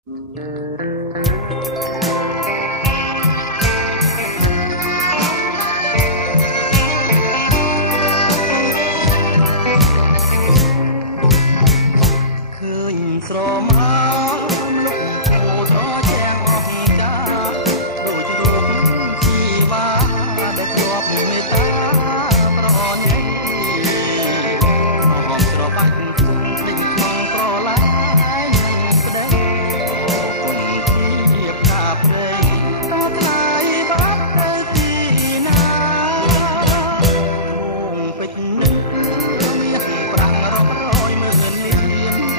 ស្រមាលុកអូត្រជាងអស់ចាដូចរូបជីវ៉ាដែលធ្លាប់មេត្តាប្រណីអមស្របាច់គុំដេញក្នុងប្រឡាយនឹងប្តីគុំពីផ្កាព្រៃតថ្លៃបាត់ទៅទីណាងពេជ្រនេះមានប្រាំងរាប់រយម៉ឺនលាន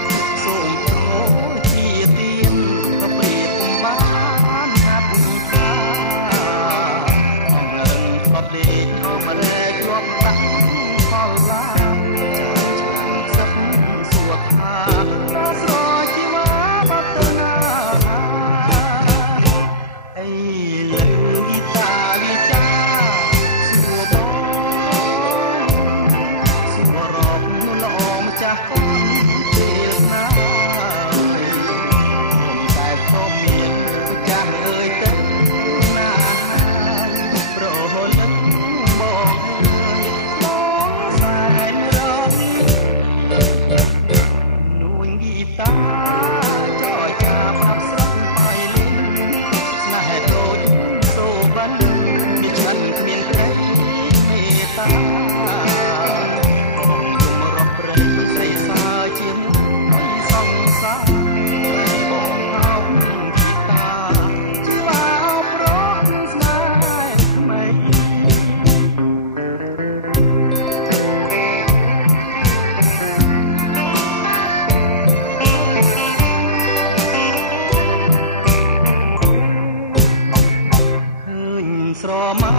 ស្រមា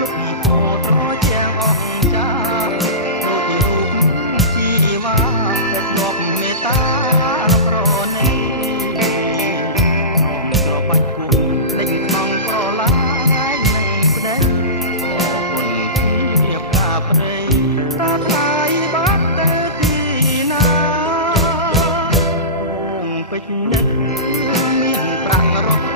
លុកអូត្រជាងអស់ចាដូចរូបជីវ៉ាដែលធ្លាប់មេត្តាប្រណីស្របាច់គុំលេចក្នុងប្រឡាយនឹងប្តីគុំពីផ្កាព្រៃតថ្លៃបាត់ទៅទីណាងពេជ្រនេះមានប្រាំងរាប់